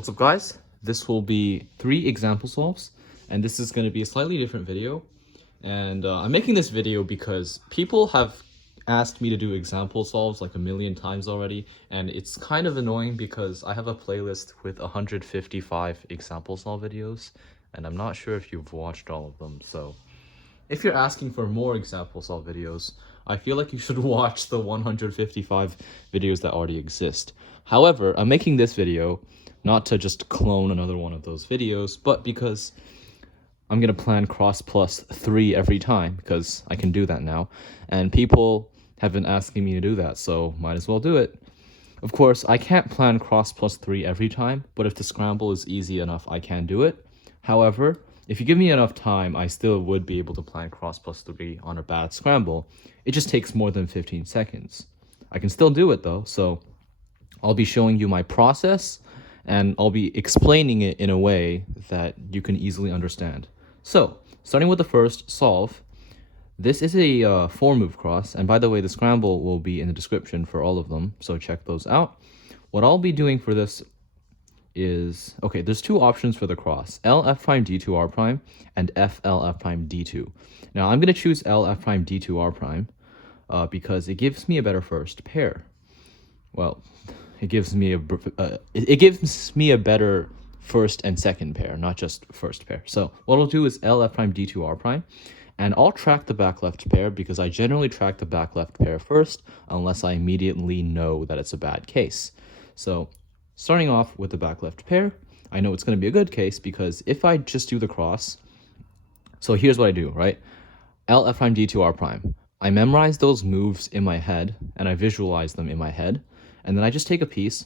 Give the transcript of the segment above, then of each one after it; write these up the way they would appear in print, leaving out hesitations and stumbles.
What's up, guys? This will be 3 example solves, and this is going to be a slightly different video. And I'm making this video because people have asked me to do example solves like a million times already, and it's kind of annoying because I have a playlist with 155 example solve videos, and I'm not sure if you've watched all of them. So if you're asking for more example solve videos, I feel like you should watch the 155 videos that already exist. However, I'm making this video not to just clone another one of those videos, but because I'm going to plan cross plus 3 every time, because I can do that now. And people have been asking me to do that, so might as well do it. Of course, I can't plan cross plus 3 every time, but if the scramble is easy enough, I can do it. However, if you give me enough time, I still would be able to plan cross plus 3 on a bad scramble. It just takes more than 15 seconds. I can still do it though, so I'll be showing you my process, and I'll be explaining it in a way that you can easily understand. So, starting with the first solve, this is a 4-move cross, and by the way, the scramble will be in the description for all of them, so check those out. What I'll be doing for this is, okay, there's 2 options for the cross, L F prime D2 R prime and F L F prime D2. Now, I'm going to choose L F prime D2 R prime because it gives me a better first pair. Well, it gives me a better first and second pair, not just first pair. So what I'll do is L F prime D2 R prime, and I'll track the back left pair because I generally track the back left pair first unless I immediately know that it's a bad case. So starting off with the back left pair, I know it's going to be a good case because if I just do the cross, so here's what I do, right? L F prime D2 R prime. I memorize those moves in my head and I visualize them in my head. And then I just take a piece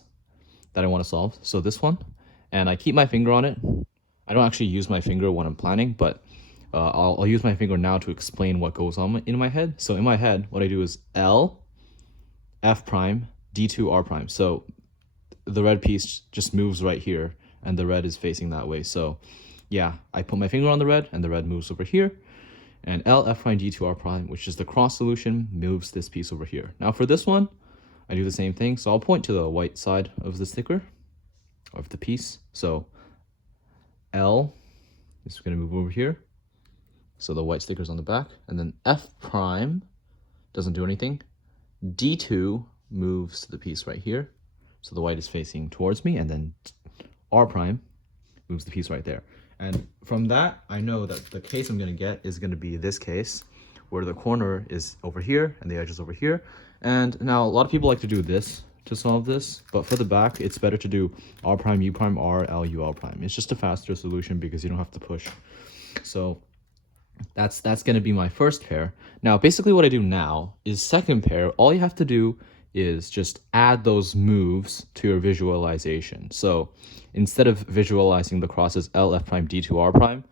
that I want to solve, so this one, and I keep my finger on it. I don't actually use my finger when I'm planning, but I'll use my finger now to explain what goes on in my head. So in my head, what I do is L, F prime, D2, R prime. So the red piece just moves right here, and the red is facing that way. So yeah, I put my finger on the red, and the red moves over here. And L, F prime, D2, R prime, which is the cross solution, moves this piece over here. Now for this one, I do the same thing. So I'll point to the white side of the sticker, of the piece. So L is going to move over here. So the white sticker's on the back. And then F prime doesn't do anything. D2 moves to the piece right here. So the white is facing towards me. And then R prime moves the piece right there. And from that, I know that the case I'm going to get is going to be this case, where the corner is over here and the edge is over here. And now a lot of people like to do this to solve this, but for the back, it's better to do R prime, U prime, R, L, U, L prime. It's just a faster solution because you don't have to push. So that's going to be my first pair. Now, basically what I do now is second pair. All you have to do is just add those moves to your visualization. So instead of visualizing the crosses L, F prime, D2, R prime,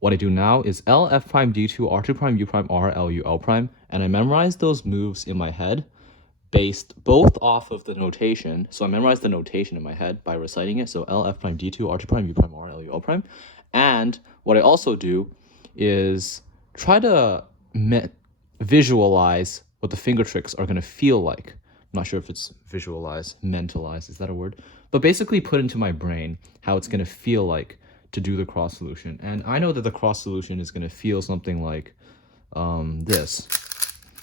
what I do now is L, F prime, D2, R2 prime, U prime, R, L, U, L prime, and I memorize those moves in my head based both off of the notation. So I memorize the notation in my head by reciting it. So L, F prime, D2, R2 prime, U prime, R, L, U, L prime. And what I also do is try to visualize what the finger tricks are going to feel like. I'm not sure if it's visualize, mentalize, is that a word? But basically put into my brain how it's going to feel like to do the cross solution. And I know that the cross solution is going to feel something like this.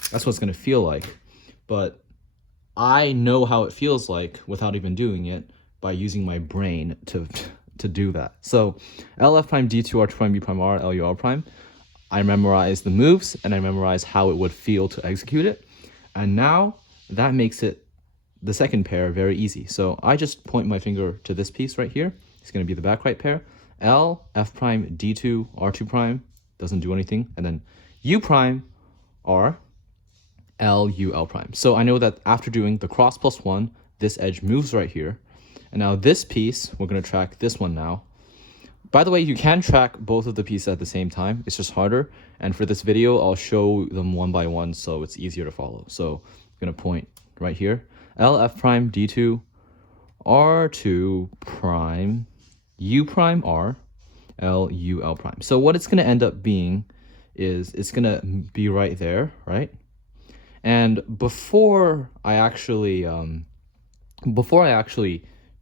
That's what it's going to feel like. But I know how it feels like without even doing it by using my brain to do that. So L, F prime, D2, R2 prime, U prime, R, L, U, L prime. I memorize the moves and I memorize how it would feel to execute it. And now that makes it, the second pair, very easy. So I just point my finger to this piece right here. It's going to be the back right pair. L, F prime, D2, R2 prime, doesn't do anything. And then U prime, R, L, U, L prime. So I know that after doing the cross plus 1, this edge moves right here. And now this piece, we're going to track this one now. By the way, you can track both of the pieces at the same time. It's just harder. And for this video, I'll show them one by one so it's easier to follow. So I'm going to point right here. L, F prime, D2, R2 prime, U prime, R, L, U, L prime. So what it's going to end up being is it's going to be right there, right? And before I actually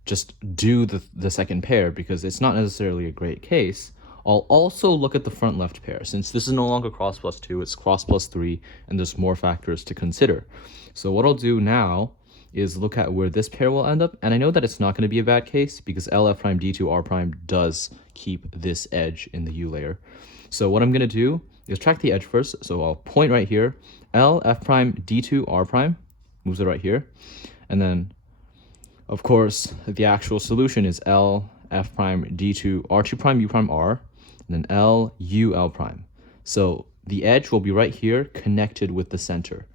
just do the second pair because it's not necessarily a great case, I'll also look at the front left pair. Since this is no longer cross plus 2, it's cross plus 3, and there's more factors to consider. So what I'll do now is look at where this pair will end up, and I know that it's not going to be a bad case because L F prime D2 R prime does keep this edge in the U layer. So what I'm going to do is track the edge first. So I'll point right here, L F prime D2 R prime, moves it right here, and then of course the actual solution is L F prime D2 R2 prime U prime R, and then L U L prime. So the edge will be right here connected with the center.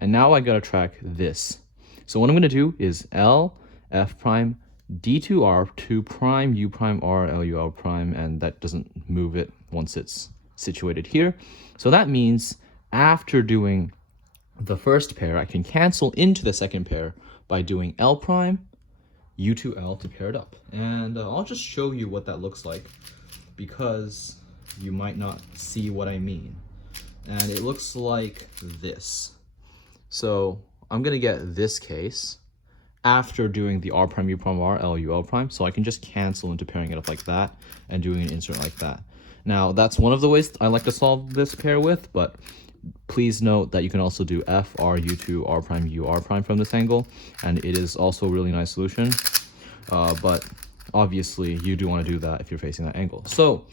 And now I gotta track this. So what I'm gonna do is L F prime D2 R2 prime U prime R L U L prime, and that doesn't move it once it's situated here. So that means after doing the first pair, I can cancel into the second pair by doing L prime U2L to pair it up. And I'll just show you what that looks like because you might not see what I mean. And it looks like this. So I'm gonna get this case after doing the R prime U prime R L U L prime, so I can just cancel into pairing it up like that and doing an insert like that. Now that's one of the ways I like to solve this pair with, but please note that you can also do F R U2 R prime U R prime from this angle, and it is also a really nice solution. But obviously you do want to do that if you're facing that angle. So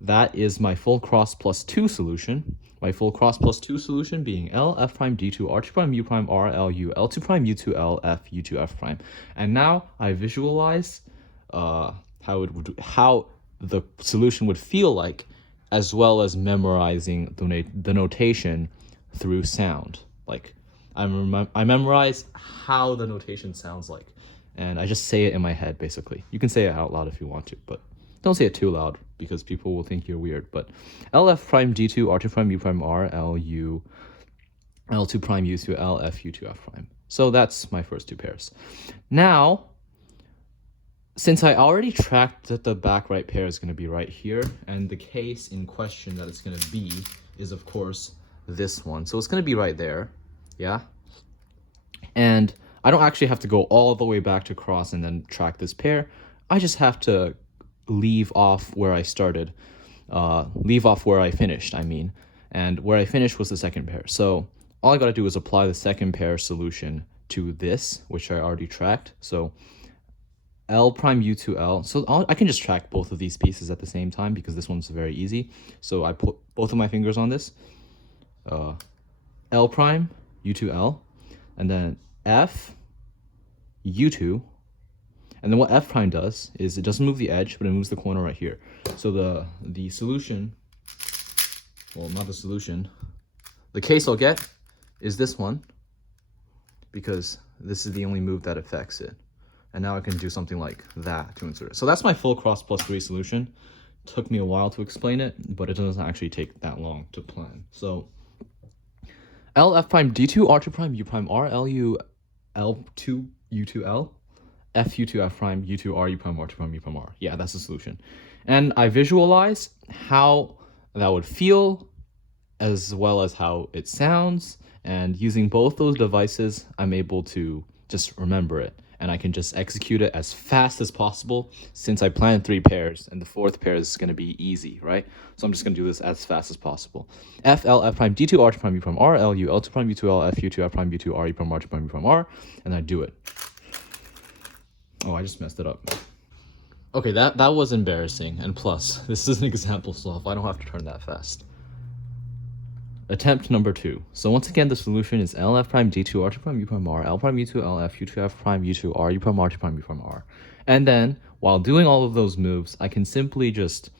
that is my full cross plus 2 solution. My full cross plus 2 solution being L F prime D2 R2 prime U prime R L U L2 prime U2 L F U2 F prime. And now I visualize how the solution would feel like, as well as memorizing the notation through sound. Like I memorize how the notation sounds like, and I just say it in my head basically. You can say it out loud if you want to, but don't say it too loud because people will think you're weird. But L F prime D2 R2 prime U prime R L U L2 prime U2 L F U2 F prime. So that's my first 2 pairs. Now, since I already tracked that the back right pair is going to be right here, and the case in question that it's going to be is of course this one. So it's going to be right there, yeah? And I don't actually have to go all the way back to cross and then track this pair. I just have to leave off where I started, leave off where I finished, I mean. And where I finished was the second pair. So all I got to do is apply the second pair solution to this, which I already tracked. So L prime U2 L. So I can just track both of these pieces at the same time because this one's very easy. So I put both of my fingers on this. L prime U2 L, and then F U2. And then what F prime does is it doesn't move the edge, but it moves the corner right here. So the solution, well, not the solution, the case I'll get is this one, because this is the only move that affects it. And now I can do something like that to insert it. So that's my full cross plus 3 solution. Took me a while to explain it, but it doesn't actually take that long to plan. So L F prime D2 R2 prime U prime R L U L2 U2 L F U2 F prime U2 R U prime R2 prime U prime R. Yeah, that's the solution. And I visualize how that would feel as well as how it sounds. And using both those devices, I'm able to just remember it. And I can just execute it as fast as possible since I planned 3 pairs and the 4th pair is going to be easy, right? So I'm just going to do this as fast as possible. F, L, F prime, D2, R2 prime, U prime, R, L, U, L2 prime, U2, L, F, U2, F prime, U2, R, U prime, R2 prime, U prime, R, and I do it. Oh, I just messed it up. Okay, that was embarrassing. And plus, this is an example solve. I don't have to turn that fast. Attempt number 2. So once again, the solution is L F prime D2 R2 prime U prime R L prime U2 L F U2 F prime U2 R U prime R2 prime U prime R. And then while doing all of those moves, I can simply just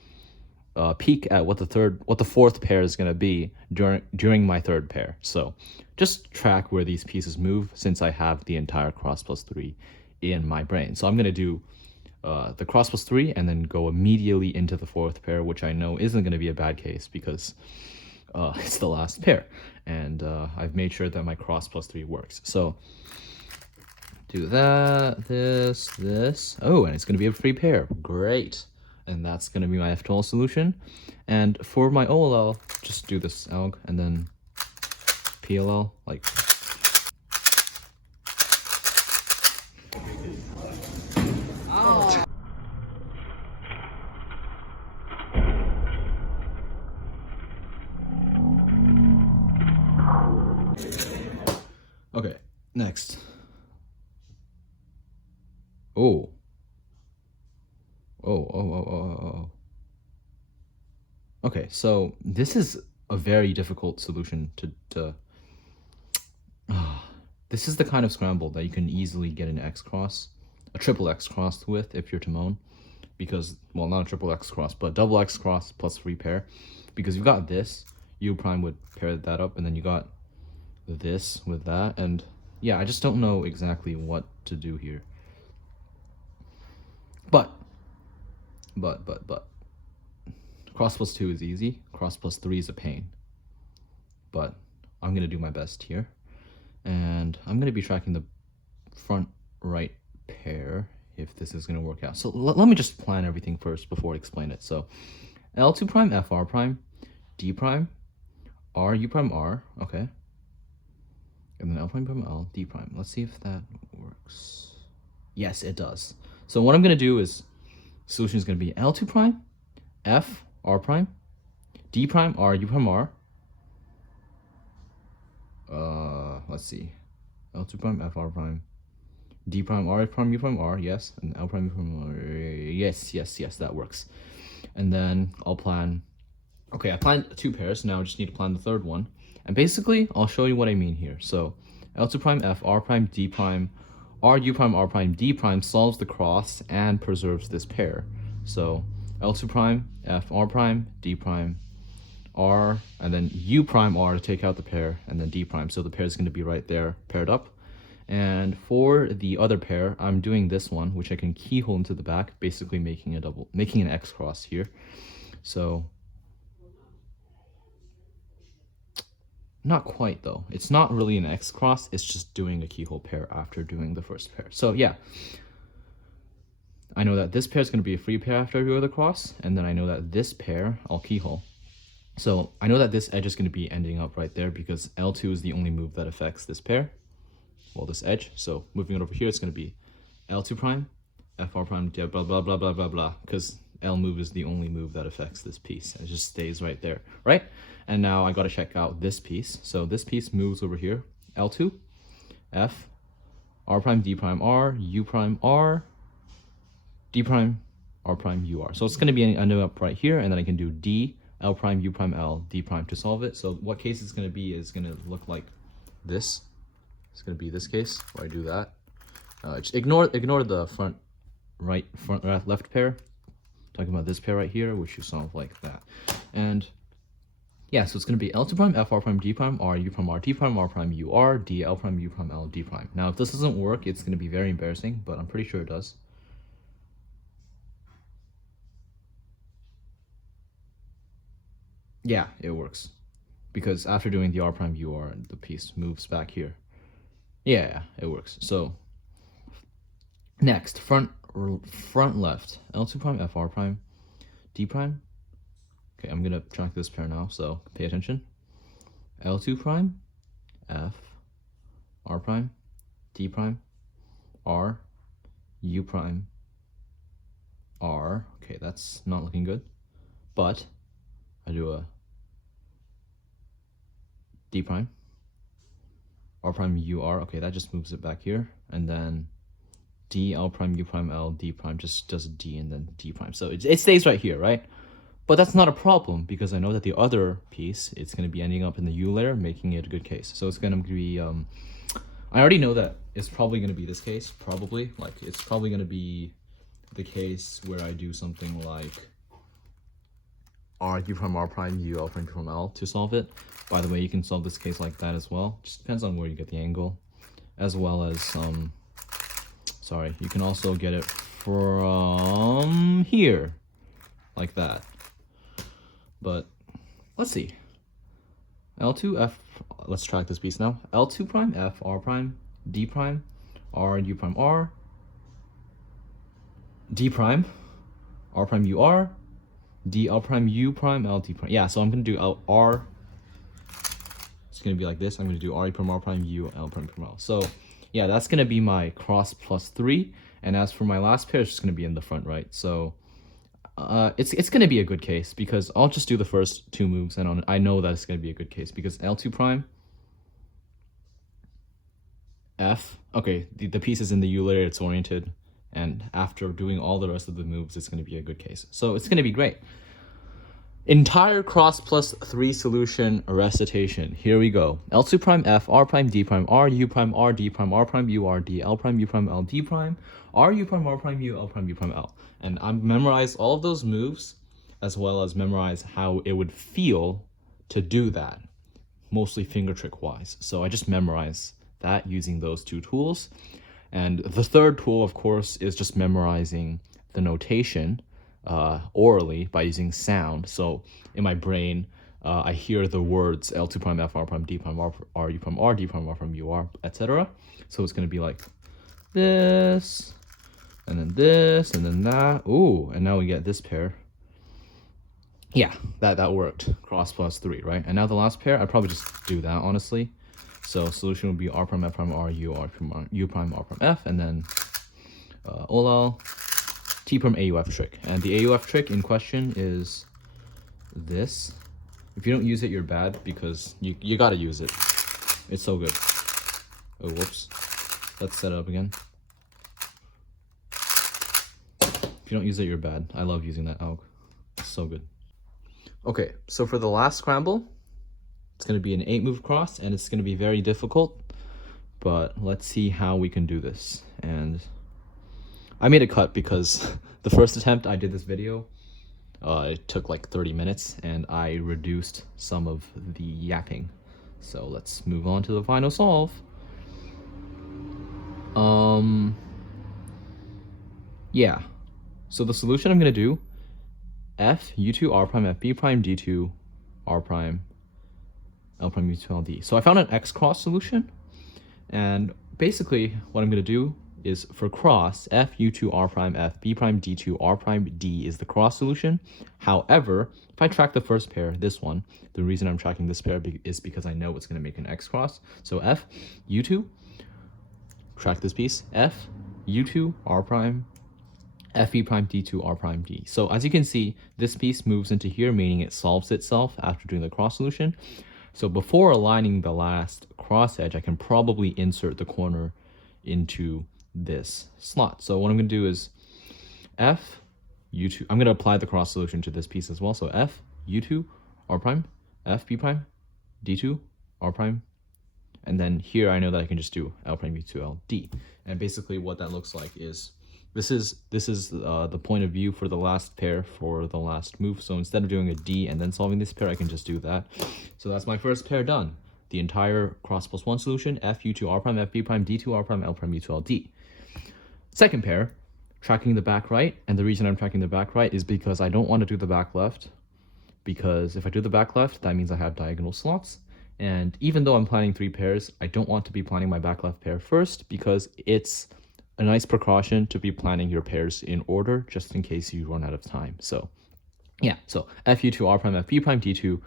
peek at what the 4th pair is going to be during my 3rd pair. So just track where these pieces move since I have the entire cross plus 3 in my brain. So I'm going to do the cross plus 3 and then go immediately into the 4th pair, which I know isn't going to be a bad case because it's the last pair, and I've made sure that my cross plus 3 works. So do that, this. Oh, and it's going to be a free pair. Great. And that's going to be my F12 solution. And for my OLL, just do this alg and then PLL, like Next. Oh. Oh. Okay, so this is a very difficult solution to this is the kind of scramble that you can easily get an X cross, a triple X cross with if you're Timon, because, well, not a triple X cross, but double X cross plus free pair, because you've got this, U prime would pair that up, and then you got this with that, and yeah, I just don't know exactly what to do here. But cross plus 2 is easy, cross plus 3 is a pain, but I'm gonna do my best here. And I'm going to be tracking the front right pair if this is going to work out. So let me just plan everything first before I explain it. So L2 prime, F, R prime, D prime, R, U prime, R, okay. And then L prime, L, D prime. Let's see if that works. Yes, it does. So what I'm going to do is, solution is going to be L2 prime, F, R prime, D prime, R, U prime, R. Let's see, L2 prime, F, R prime, D prime, R prime, U prime, R, yes, and L prime, U prime, R, yes, that works. And then I'll plan, okay, I planned 2 pairs, now I just need to plan the third one. And basically, I'll show you what I mean here. So L2 prime, F, R prime, D prime, R, U prime, R prime, D prime solves the cross and preserves this pair. So L2 prime, F, R prime, D prime, R, and then U prime R to take out the pair, and then D prime. So the pair is going to be right there paired up. And for the other pair, I'm doing this one, which I can keyhole into the back, basically making an X cross here. So not quite though. It's not really an X cross. It's just doing a keyhole pair after doing the first pair. So yeah, I know that this pair is going to be a free pair after I do the cross, and then I know that this pair I'll keyhole. So I know that this edge is going to be ending up right there because L2 is the only move that affects this pair, well, this edge. So moving it over here, it's going to be L2 prime, FR prime, blah, blah, blah, blah, blah, blah, because L move is the only move that affects this piece. It just stays right there, right? And now I got to check out this piece. So this piece moves over here, L2, F, R prime, D prime, R, U prime, R, D prime, R prime, U, R. So it's going to be ending up right here, and then I can do D, L prime, U prime, L, D prime to solve it. So what case it's going to be is going to look like this. It's going to be this case where I do that. Just ignore the front left pair. Talking about this pair right here, which you solve like that. And yeah, so it's going to be L2 prime, F, R prime, D prime, R, U prime, R, D prime, R prime, U, R, D, L prime, U prime, L, D prime. Now, if this doesn't work, it's going to be very embarrassing, but I'm pretty sure it does. Yeah, it works. Because after doing the R prime, U, R, the piece moves back here. Yeah, it works. So, next, front left, L2 prime, F, R prime, D prime. Okay, I'm gonna track this pair now, so pay attention. L2 prime, F, R prime, D prime, R, U prime, R. Okay, that's not looking good. But I do a D prime, R prime, U, R. Okay, that just moves it back here. And then D, L prime, U prime, L, D prime just does a D and then D prime. So it stays right here, right? But that's not a problem because I know that the other piece, it's going to be ending up in the U layer, making it a good case. So it's going to be, I already know that it's probably going to be this case, probably. Like, it's probably going to be the case where I do something like R, U prime, R prime, U, L prime, U prime, L to solve it. By the way, you can solve this case like that as well. Just depends on where you get the angle. As well as, sorry, you can also get it from here, like that. But let's see. L2, F, let's track this piece now. L2 prime, F, R prime, D prime, R, U prime, R, D prime, R prime, U, R, D, L prime, U prime, L, D prime. Yeah, so I'm going to do R. It's going to be like this. I'm going to do R, U prime, R prime, U, L prime, L. So yeah, that's going to be my cross plus 3. And as for my last pair, it's just going to be in the front right. So it's going to be a good case because I'll just do the first 2 moves and I know that it's going to be a good case because L2 prime, F. Okay, the piece is in the U layer, it's oriented, and after doing all the rest of the moves, it's going to be a good case. So it's going to be great. Entire cross plus 3 solution recitation. Here we go. L2 prime F, R prime D prime, R U prime R D prime, R prime U R D, L prime U prime L D prime, R U prime R prime U, L prime U prime L. And I memorized all of those moves as well as memorize how it would feel to do that, mostly finger trick wise. So I just memorized that using those 2 tools. And the third tool, of course, is just memorizing the notation orally by using sound. So in my brain, I hear the words L2 prime F, R prime D prime, R U prime R, D prime R prime U R, etc. So it's going to be like this, and then this, and then that. Ooh, and now we get this pair. Yeah, that worked. Cross plus 3, right? And now the last pair, I'd probably just do that, honestly. So solution would be R prime F prime R U, R prime U prime R prime F, and then OLL T prime AUF trick. And the AUF trick in question is this. If you don't use it, you're bad, because you gotta use it. It's so good. Oh, whoops. Let's set it up again. If you don't use it, you're bad. I love using that AUG. It's so good. Okay, so for the last scramble, it's going to be an 8-move cross, and it's going to be very difficult, but let's see how we can do this. And I made a cut because the first attempt I did this video, it took like 30 minutes, and I reduced some of the yapping. So let's move on to the final solve. Yeah. So the solution I'm going to do, F, U2, R prime, F, B prime, D2, R prime, L prime, U2, L, D. So I found an X cross solution, and basically what I'm going to do is for cross, F, U2, R prime, F, B prime, D2, R prime, D is the cross solution. However, if I track the first pair, this one, the reason I'm tracking this pair is because I know it's going to make an X cross. So F, U2, track this piece, F, U2, R prime, F, B prime, D2, R prime, D. So as you can see, this piece moves into here, meaning it solves itself after doing the cross solution. So before aligning the last cross edge, I can probably insert the corner into this slot. So what I'm going to do is F, U2, I'm going to apply the cross solution to this piece as well. So F, U2, R prime, F, B prime, D2, R prime, and then here I know that I can just do L prime, U2, L, D. And basically what that looks like is this is the point of view for the last pair for the last move. So instead of doing a D and then solving this pair, I can just do that. So that's my first pair done. The entire cross plus 1 solution, F, U2, R prime, F, B prime, D2, R prime, L prime, U2, L, D. Second pair, tracking the back right. And the reason I'm tracking the back right is because I don't want to do the back left, because if I do the back left, that means I have diagonal slots. And even though I'm planning 3 pairs, I don't want to be planning my back left pair first, because it's a nice precaution to be planning your pairs in order just in case you run out of time. So yeah, so F, U2, R prime, F, B prime, D2,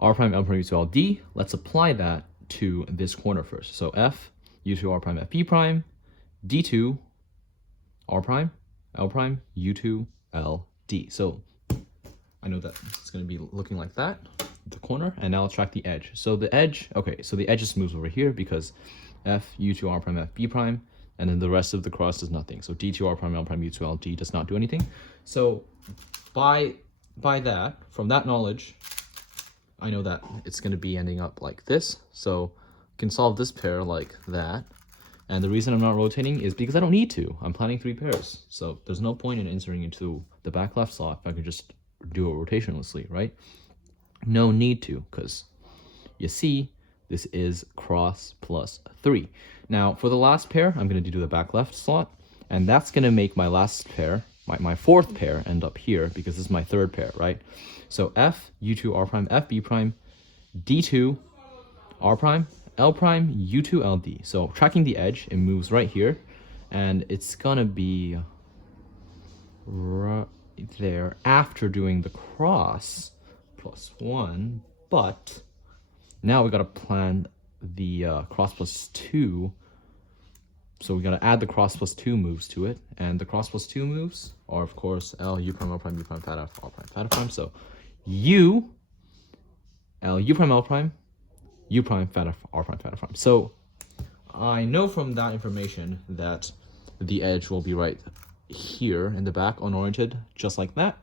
R prime, L prime, U2, L, D. Let's apply that to this corner first. So F, U2, R prime, F, B prime, D2, R prime, L prime, U2, L, D. So I know that it's going to be looking like that, the corner, and now I'll track the edge. So the edge, okay, so the edge just moves over here because F, U2, R prime, F, B prime, and then the rest of the cross does nothing. So D2, R prime, L prime, U2, L, D does not do anything. So by that, from that knowledge, I know that it's going to be ending up like this. So I can solve this pair like that. And the reason I'm not rotating is because I don't need to. I'm planning 3 pairs. So there's no point in inserting into the back left slot if I could just do it rotationlessly, right? No need to, because you see, this is cross plus 3. Now, for the last pair, I'm going to do the back left slot, and that's going to make my last pair, my 4th pair, end up here, because this is my 3rd pair, right? So F, U2, R prime, F, B prime, D2, R prime, L prime, U2, L, D. So tracking the edge, it moves right here, and it's going to be right there after doing the cross plus 1, but now we got to plan the cross plus 2. So we got to add the cross plus 2 moves to it. And the cross plus 2 moves are, of course, L, U prime, L prime, U prime, fat F, R prime, fat F prime. So U, L, U prime, L prime, U prime, fat F, R prime, fat F prime. So I know from that information that the edge will be right here in the back, unoriented, just like that.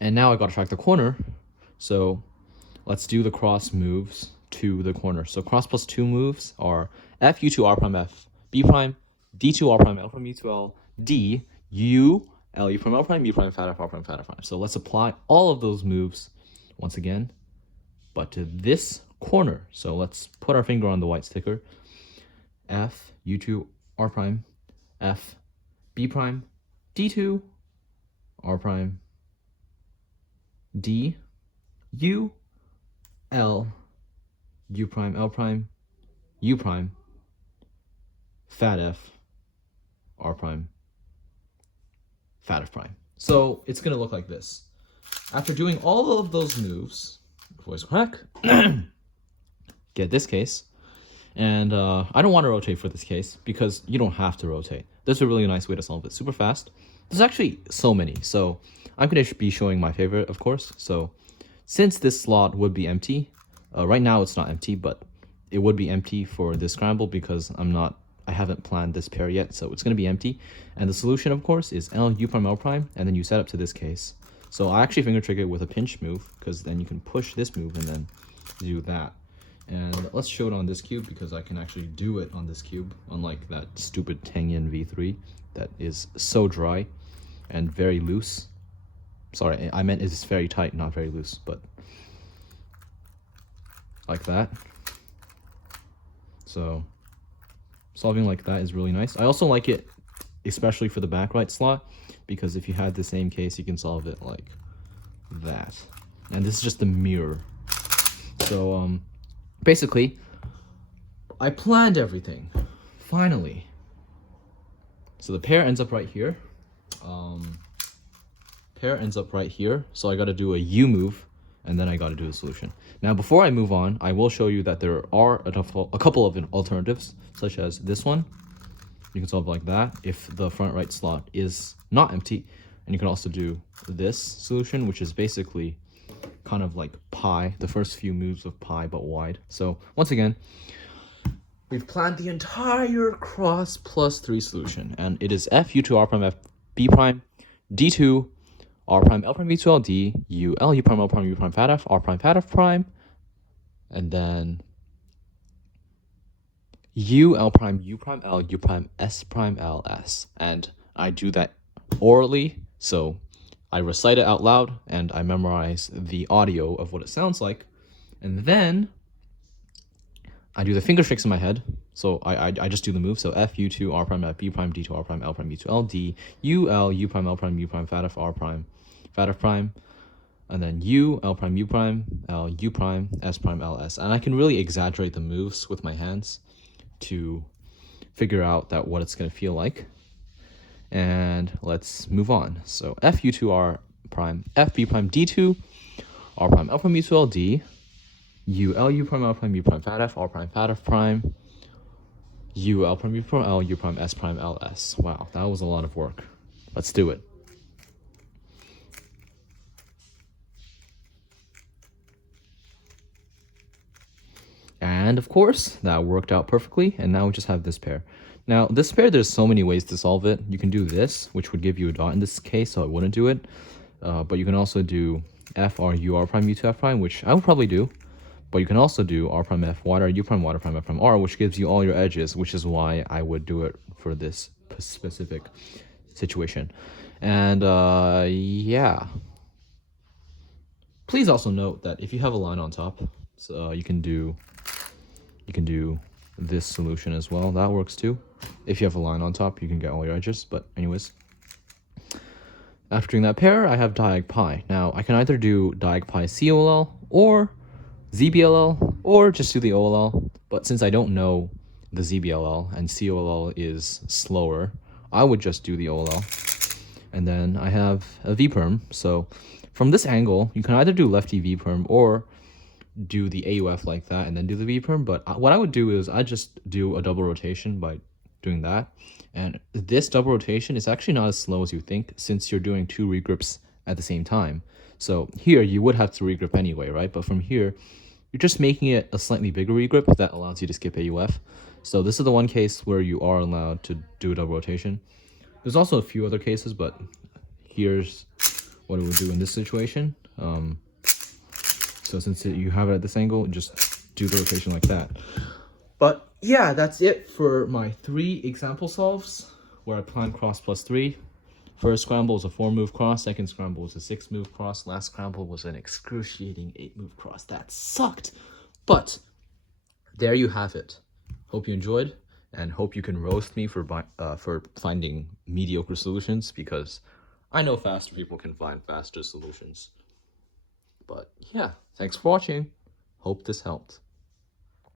And now I gotta track the corner. So let's do the cross moves to the corner. So cross plus 2 moves are F, U2, R prime, F, B prime, D2, R prime, L prime, U2, L, D, U, L, U prime, L prime, U prime, fat F, R prime, fat F prime. So let's apply all of those moves once again, but to this corner. So let's put our finger on the white sticker. F, U2, R prime, F, B prime, D2, R prime, D, U, L, U prime, L prime, U prime, fat F, R prime, fat F prime. So it's gonna look like this. After doing all of those moves, voice crack, get this case. And I don't want to rotate for this case because you don't have to rotate. This is a really nice way to solve it super fast. There's actually so many. So I'm going to be showing my favorite, of course. So since this slot would be empty, right now it's not empty, but it would be empty for this scramble because I haven't planned this pair yet. So it's going to be empty. And the solution, of course, is L, U prime, L prime, and then you set up to this case. So I actually finger trick it with a pinch move because then you can push this move and then do that. And let's show it on this cube because I can actually do it on this cube, unlike that stupid Tengen V3 that is so dry and very loose. Sorry, I meant it's very tight, not very loose, but like that. So solving like that is really nice. I also like it especially for the back right slot because if you had the same case, you can solve it like that. And this is just the mirror. So basically, I planned everything, finally. So the pair ends up right here. Pair ends up right here. So I got to do a U move, and then I got to do the solution. Now, before I move on, I will show you that there are a couple of alternatives, such as this one. You can solve like that if the front right slot is not empty. And you can also do this solution, which is basically kind of like pi, the first few moves of pi but wide. So once again, we've planned the entire cross plus 3 solution, and it is F, U2, R prime, F, B prime, D2, R prime, L prime, V2, L, D, U, L, U prime, L prime, U prime, fat F, R prime, fat F prime, and then U, L prime, U prime, L, U prime, S prime, L, S. And I do that orally, so I recite it out loud and I memorize the audio of what it sounds like. And then I do the finger tricks in my head. So I just do the move. So F, U2, R prime, F, B prime, D2, R prime, L prime, B2, L, D, U, L, U prime, L prime, U prime, fat F, R prime, fat F prime. And then U, L prime, U prime, L, U prime, S prime, L, S. And I can really exaggerate the moves with my hands to figure out that what it's going to feel like. And let's move on. So F, U2, R prime, F, B prime, D2, R prime, L prime, U2, L, D, U, L, U prime, L prime, U prime, fat F, R prime, fat F prime, U, L prime, U prime, L, U prime, S prime, L, S. Wow, that was a lot of work. Let's do it. And of course, that worked out perfectly. And now we just have this pair. Now, this pair, there's so many ways to solve it. You can do this, which would give you a dot in this case, so it wouldn't do it. But you can also do F, R, U, R prime, U to F prime, which I would probably do. But you can also do R prime, F, water, U prime, F prime, R, which gives you all your edges, which is why I would do it for this specific situation. And yeah. Please also note that if you have a line on top, so you can do this solution as well. That works too. If you have a line on top, you can get all your edges. But anyways, after doing that pair, I have diag pi. Now I can either do diag pi COLL or ZBLL or just do the OLL. But since I don't know the ZBLL and COLL is slower, I would just do the OLL. And then I have a V-perm. So from this angle, you can either do lefty V-perm or do the AUF like that and then do the V-perm. But what I would do is I just do a double rotation by doing that. And this double rotation is actually not as slow as you think since you're doing 2 regrips at the same time. So here you would have to regrip anyway, right? But from here, you're just making it a slightly bigger regrip that allows you to skip AUF. So this is the one case where you are allowed to do a double rotation. There's also a few other cases, but here's what it would do in this situation. So since you have it at this angle, just do the rotation like that. But yeah, that's it for my 3 example solves where I plan cross plus 3. First scramble was a 4-move cross, second scramble was a 6-move cross, last scramble was an excruciating 8-move cross. That sucked. But there you have it. Hope you enjoyed, and hope you can roast me for finding mediocre solutions, because I know faster people can find faster solutions. But yeah, thanks for watching. Hope this helped.